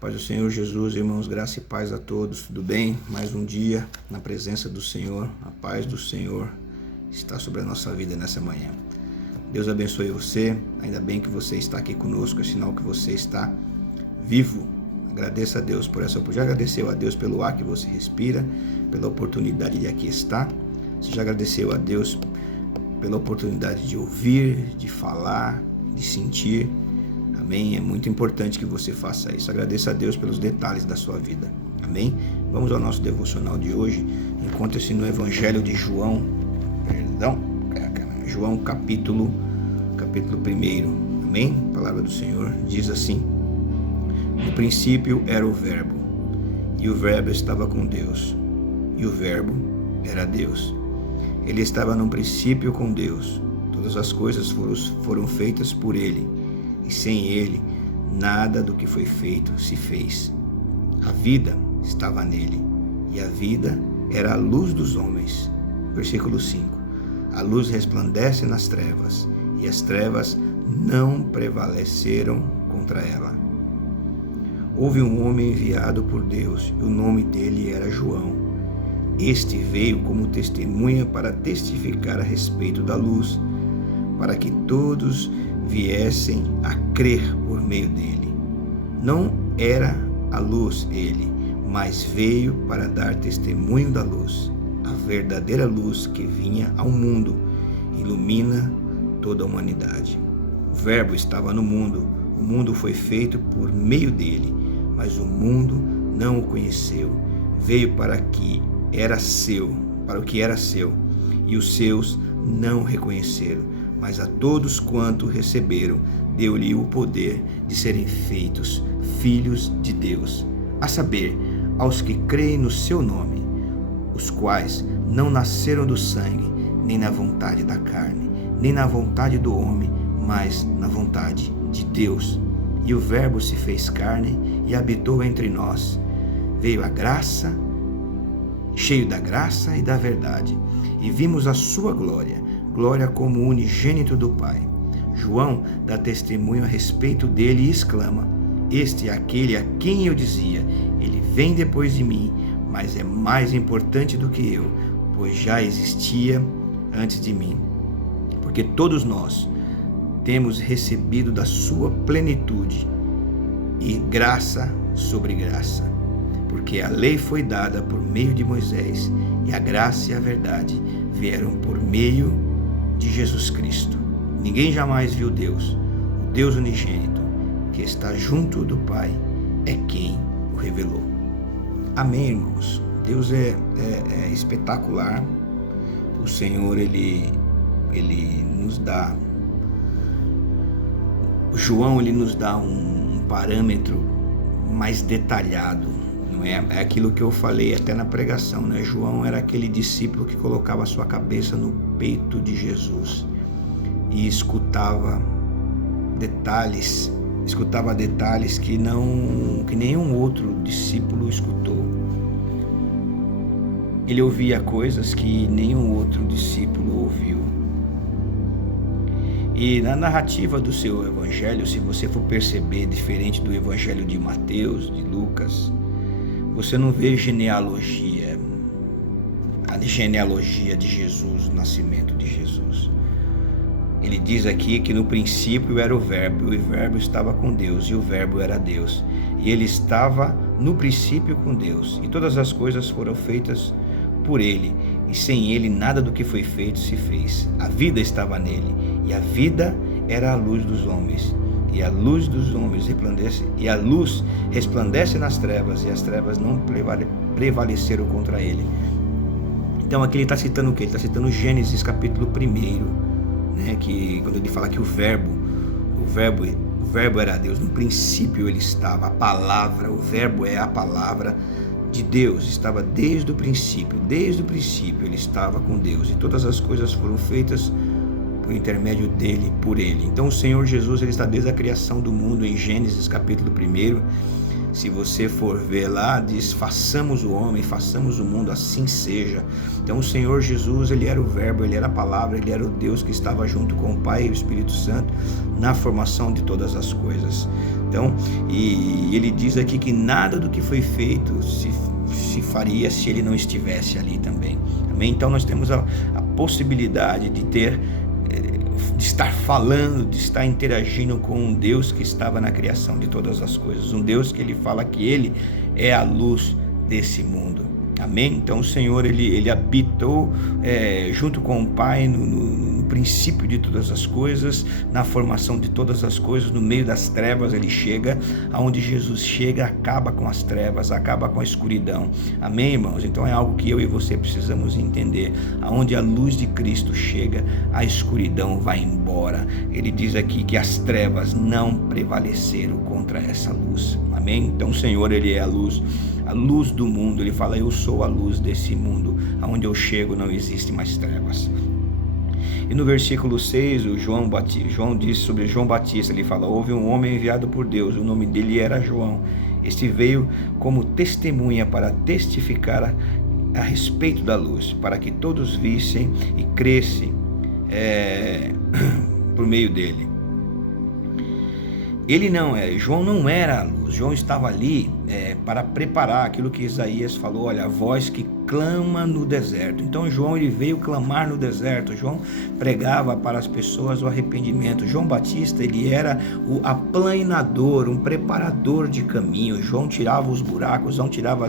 Paz do Senhor Jesus, irmãos, graça e paz a todos, tudo bem? Mais um dia na presença do Senhor, a paz do Senhor está sobre a nossa vida nessa manhã. Deus abençoe você, ainda bem que você está aqui conosco, é sinal que você está vivo. Agradeça a Deus por essa oportunidade. Já agradeceu a Deus pelo ar que você respira, pela oportunidade de aqui estar? Você já agradeceu a Deus pela oportunidade de ouvir, de falar, de sentir? Amém? É muito importante que você faça isso. Agradeça a Deus pelos detalhes da sua vida. Amém? Vamos ao nosso devocional de hoje. Encontra-se no Evangelho de João. João capítulo 1. Amém? A palavra do Senhor diz assim: no princípio era o Verbo, e o Verbo estava com Deus, e o Verbo era Deus. Ele estava no princípio com Deus. Todas as coisas foram feitas por Ele, e sem Ele, nada do que foi feito se fez. A vida estava nele, e a vida era a luz dos homens. Versículo 5. A luz resplandece nas trevas, e as trevas não prevaleceram contra ela. Houve um homem enviado por Deus, e o nome dele era João. Este veio como testemunha para testificar a respeito da luz, para que todos viessem a crer por meio dele. Não era a luz ele, mas veio para dar testemunho da luz. A verdadeira luz que vinha ao mundo ilumina toda a humanidade. O Verbo estava no mundo, o mundo foi feito por meio dele, mas o mundo não o conheceu. Veio para o que era seu, e os seus não o reconheceram. Mas a todos quanto receberam, deu-lhe o poder de serem feitos filhos de Deus, a saber, aos que creem no seu nome, os quais não nasceram do sangue, nem na vontade da carne, nem na vontade do homem, mas na vontade de Deus. E o Verbo se fez carne e habitou entre nós. Veio a graça, cheio da graça e da verdade, e vimos a sua glória como unigênito do Pai. João dá testemunho a respeito dele e exclama: este é aquele a quem eu dizia, ele vem depois de mim, mas é mais importante do que eu, pois já existia antes de mim. Porque todos nós temos recebido da sua plenitude e graça sobre graça. Porque a lei foi dada por meio de Moisés, e a graça e a verdade vieram por meio de Jesus Cristo. Ninguém jamais viu Deus. O Deus unigênito, que está junto do Pai, é quem o revelou. Amém, irmãos? Deus é espetacular. O Senhor, Ele nos dá... João, ele nos dá um parâmetro mais detalhado. Não é aquilo que eu falei até na pregação, né? João era aquele discípulo que colocava a sua cabeça no peito de Jesus e escutava detalhes que nenhum outro discípulo escutou. Ele ouvia coisas que nenhum outro discípulo ouviu. E na narrativa do seu evangelho, se você for perceber, diferente do evangelho de Mateus, de Lucas, você não vê a genealogia de Jesus, o nascimento de Jesus. Ele diz aqui que no princípio era o Verbo, e o Verbo estava com Deus, e o Verbo era Deus. E ele estava no princípio com Deus, e todas as coisas foram feitas por ele, e sem ele nada do que foi feito se fez. A vida estava nele, e a vida era a luz dos homens. E a luz dos homens resplandece nas trevas, e as trevas não prevaleceram contra ele. Então aqui ele está citando o quê? Ele está citando Gênesis capítulo 1, né? Que quando ele fala que o verbo era Deus, no princípio ele estava, a palavra, o verbo é a palavra de Deus, estava desde o princípio ele estava com Deus, e todas as coisas foram feitas por intermédio dele, por ele. Então o Senhor Jesus, ele está desde a criação do mundo, em Gênesis capítulo 1, Se você for ver lá, diz: façamos o homem, façamos o mundo, assim seja. Então o Senhor Jesus, ele era o verbo, ele era a palavra, ele era o Deus que estava junto com o Pai e o Espírito Santo na formação de todas as coisas. Então, e ele diz aqui que nada do que foi feito se faria se ele não estivesse ali também. Amém? Então nós temos a possibilidade de estar falando, de estar interagindo com um Deus que estava na criação de todas as coisas, um Deus que ele fala que ele é a luz desse mundo. Amém? Então o Senhor, ele habitou junto com o Pai no princípio de todas as coisas, na formação de todas as coisas, no meio das trevas ele chega. Aonde Jesus chega, acaba com as trevas, acaba com a escuridão. Amém, irmãos? Então é algo que eu e você precisamos entender. Aonde a luz de Cristo chega, a escuridão vai embora. Ele diz aqui que as trevas não prevaleceram contra essa luz. Amém? Então o Senhor, ele é a luz do mundo. Ele fala: eu sou a luz desse mundo. Aonde eu chego não existe mais trevas. E no versículo 6, João diz sobre João Batista, ele fala: houve um homem enviado por Deus, o nome dele era João. Este veio como testemunha para testificar a respeito da luz, para que todos vissem e crescem por meio dele. João não era a luz. João estava ali para preparar aquilo que Isaías falou: olha, a voz que clama no deserto. Então João, ele veio clamar no deserto. João pregava para as pessoas o arrependimento. João Batista, ele era o aplainador, um preparador de caminho. João tirava os buracos, João tirava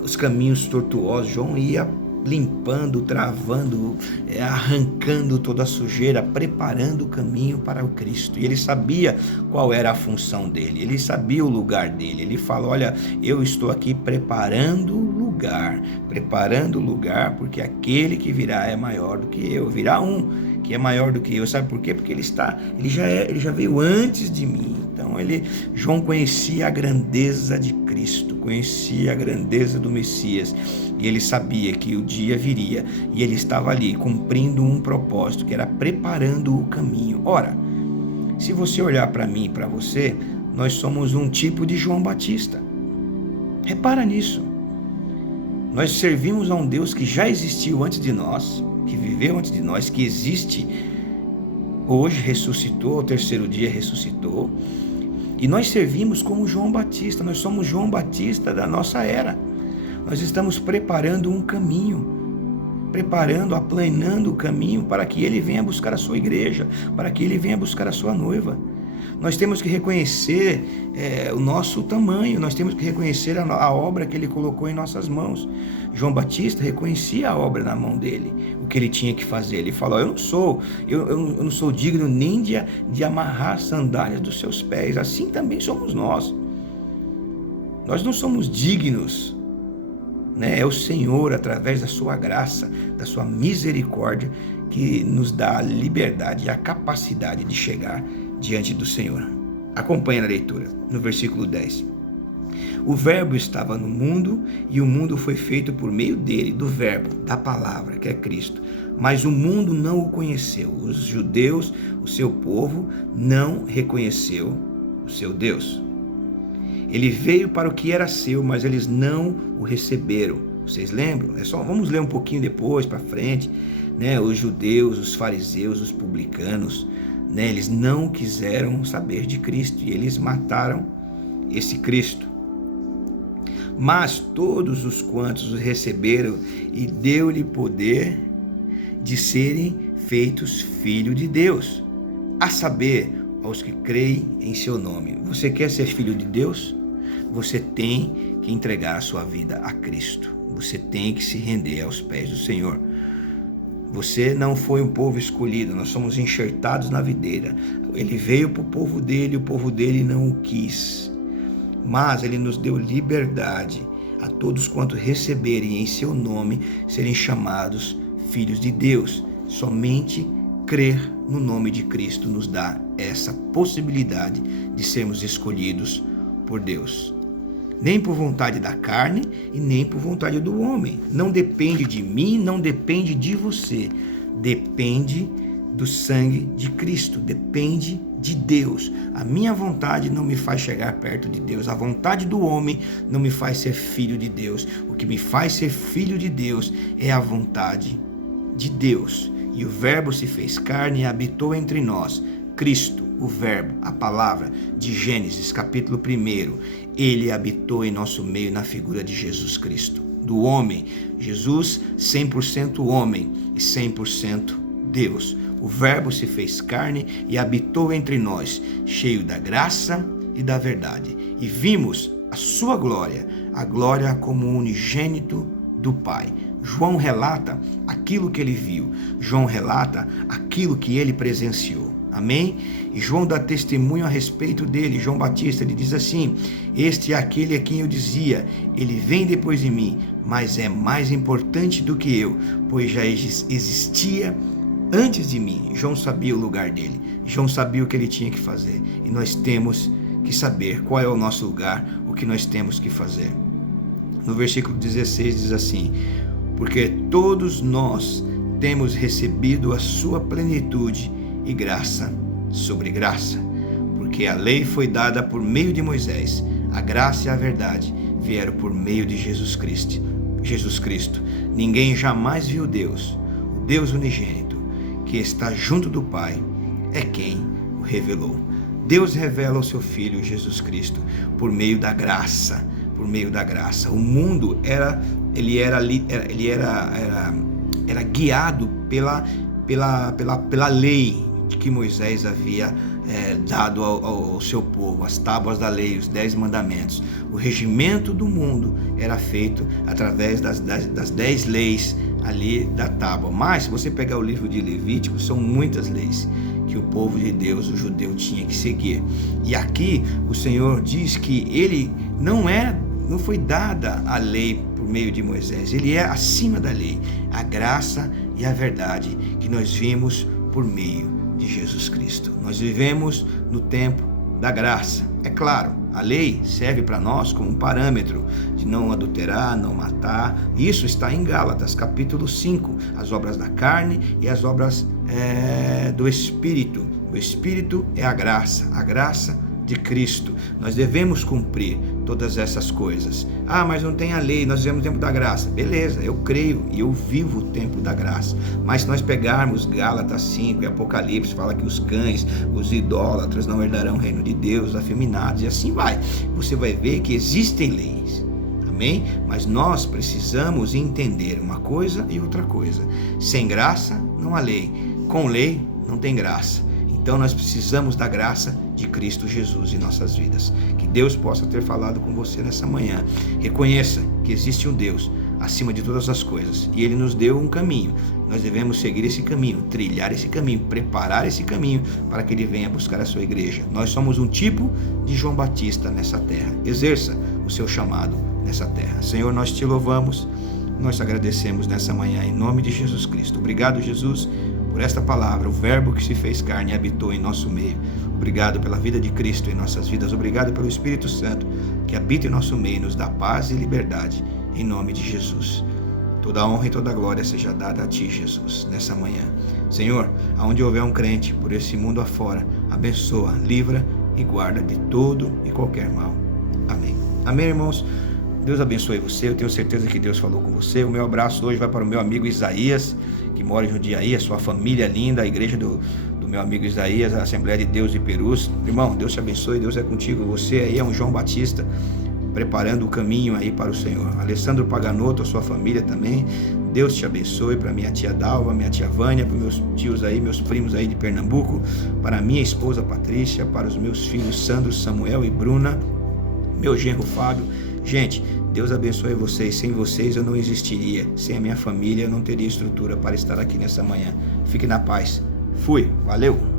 os caminhos tortuosos. João ia limpando, travando, arrancando toda a sujeira, preparando o caminho para o Cristo. E ele sabia qual era a função dele, ele sabia o lugar dele. Ele fala: olha, eu estou aqui preparando o lugar, porque aquele que virá é maior do que eu. Virá um que é maior do que eu. Sabe por quê? Porque ele já veio antes de mim. Então João conhecia a grandeza de Cristo, conhecia a grandeza do Messias, e ele sabia que o dia viria, e ele estava ali cumprindo um propósito, que era preparando o caminho. Ora, se você olhar para mim e para você, nós somos um tipo de João Batista. Repara nisso. Nós servimos a um Deus que já existiu antes de nós, que viveu antes de nós, que existe hoje, ressuscitou, ao terceiro dia ressuscitou, e nós servimos como João Batista. Nós somos João Batista da nossa era. Nós estamos preparando um caminho, aplanando o caminho para que ele venha buscar a sua igreja, para que ele venha buscar a sua noiva. Nós temos que reconhecer o nosso tamanho, nós temos que reconhecer a obra que ele colocou em nossas mãos. João Batista reconhecia a obra na mão dele, o que ele tinha que fazer. Ele falou: eu não sou digno nem de amarrar as sandálias dos seus pés. Assim também somos nós. Nós não somos dignos, né? É o Senhor, através da sua graça, da sua misericórdia, que nos dá a liberdade e a capacidade de chegar diante do Senhor. Acompanhe a leitura, no versículo 10. O verbo estava no mundo, e o mundo foi feito por meio dele, do verbo, da palavra, que é Cristo. Mas o mundo não o conheceu. Os judeus, o seu povo, não reconheceu o seu Deus. Ele veio para o que era seu, mas eles não o receberam. Vocês lembram? Vamos ler um pouquinho depois, para frente, né? Os judeus, os fariseus, os publicanos, né? Eles não quiseram saber de Cristo, e eles mataram esse Cristo. Mas todos os quantos o receberam, e deu-lhe poder de serem feitos filhos de Deus, a saber, aos que creem em seu nome. Você quer ser filho de Deus? Você tem que entregar a sua vida a Cristo. Você tem que se render aos pés do Senhor. Você não foi um povo escolhido, nós somos enxertados na videira. Ele veio para o povo dele não o quis. Mas ele nos deu liberdade a todos quanto receberem em seu nome serem chamados filhos de Deus. Somente crer no nome de Cristo nos dá essa possibilidade de sermos escolhidos por Deus. Nem por vontade da carne e nem por vontade do homem. Não depende de mim, não depende de você. Depende do sangue de Cristo, depende de Deus. A minha vontade não me faz chegar perto de Deus, a vontade do homem não me faz ser filho de Deus. O que me faz ser filho de Deus é a vontade de Deus. E o Verbo se fez carne e habitou entre nós. Cristo, o Verbo, a palavra de Gênesis, capítulo 1, ele habitou em nosso meio na figura de Jesus Cristo, do homem. Jesus, 100% homem e 100% Deus. O Verbo se fez carne e habitou entre nós, cheio da graça e da verdade. E vimos a sua glória, a glória como unigênito do Pai. João relata aquilo que ele viu. João relata aquilo que ele presenciou. Amém? E João dá testemunho a respeito dele. João Batista, ele diz assim: este é aquele a quem eu dizia, ele vem depois de mim, mas é mais importante do que eu, pois já existia antes de mim. João sabia o lugar dele. João sabia o que ele tinha que fazer. E nós temos que saber qual é o nosso lugar, o que nós temos que fazer. No versículo 16 diz assim: porque todos nós temos recebido a sua plenitude e graça sobre graça. Porque a lei foi dada por meio de Moisés, a graça e a verdade vieram por meio de Jesus Cristo. Ninguém jamais viu Deus, o Deus unigênito, que está junto do Pai, é quem o revelou. Deus revela o seu Filho Jesus Cristo por meio da graça, por meio da graça. O mundo era guiado pela lei que Moisés havia dado ao seu povo, as tábuas da lei, os 10 mandamentos. O regimento do mundo era feito através das 10 leis ali da tábua. Mas, se você pegar o livro de Levítico, são muitas leis que o povo de Deus, o judeu, tinha que seguir. E aqui o Senhor diz que ele não foi dada a lei por meio de Moisés, ele é acima da lei, a graça e a verdade que nós vimos por meio de Jesus Cristo. Nós vivemos no tempo da graça. É claro, a lei serve para nós como um parâmetro de não adulterar, não matar. Isso está em Gálatas, capítulo 5, as obras da carne e as obras do Espírito. O Espírito é a graça de Cristo. Nós devemos cumprir todas essas coisas. Ah, mas não tem a lei, nós vivemos o tempo da graça. Beleza, eu creio e eu vivo o tempo da graça. Mas se nós pegarmos Gálatas 5 e Apocalipse, fala que os cães, os idólatras não herdarão o reino de Deus, os afeminados, e assim vai. Você vai ver que existem leis. Amém? Mas nós precisamos entender uma coisa e outra coisa. Sem graça não há lei. Com lei não tem graça. Então nós precisamos da graça de Cristo Jesus em nossas vidas. Que Deus possa ter falado com você nessa manhã. Reconheça que existe um Deus acima de todas as coisas e Ele nos deu um caminho. Nós devemos seguir esse caminho, trilhar esse caminho, preparar esse caminho para que Ele venha buscar a sua igreja. Nós somos um tipo de João Batista nessa terra. Exerça o seu chamado nessa terra. Senhor, nós te louvamos, nós te agradecemos nessa manhã em nome de Jesus Cristo. Obrigado, Jesus, por esta palavra, o Verbo que se fez carne e habitou em nosso meio. Obrigado pela vida de Cristo em nossas vidas. Obrigado pelo Espírito Santo que habita em nosso meio e nos dá paz e liberdade. Em nome de Jesus. Toda a honra e toda a glória seja dada a Ti, Jesus, nessa manhã. Senhor, aonde houver um crente por esse mundo afora, abençoa, livra e guarda de todo e qualquer mal. Amém. Amém, irmãos? Deus abençoe você, eu tenho certeza que Deus falou com você. O meu abraço hoje vai para o meu amigo Isaías, que mora em Jundiaí, a sua família linda, a igreja do meu amigo Isaías, a Assembleia de Deus de Perus. Irmão, Deus te abençoe, Deus é contigo. Você aí é um João Batista, preparando o caminho aí para o Senhor. Alessandro Paganotto, a sua família também. Deus te abençoe, para minha tia Dalva, minha tia Vânia, para meus tios aí, meus primos aí de Pernambuco, para minha esposa Patrícia, para os meus filhos Sandro, Samuel e Bruna, meu genro Fábio. Gente, Deus abençoe vocês. Sem vocês eu não existiria. Sem a minha família eu não teria estrutura para estar aqui nessa manhã. Fique na paz. Fui. Valeu.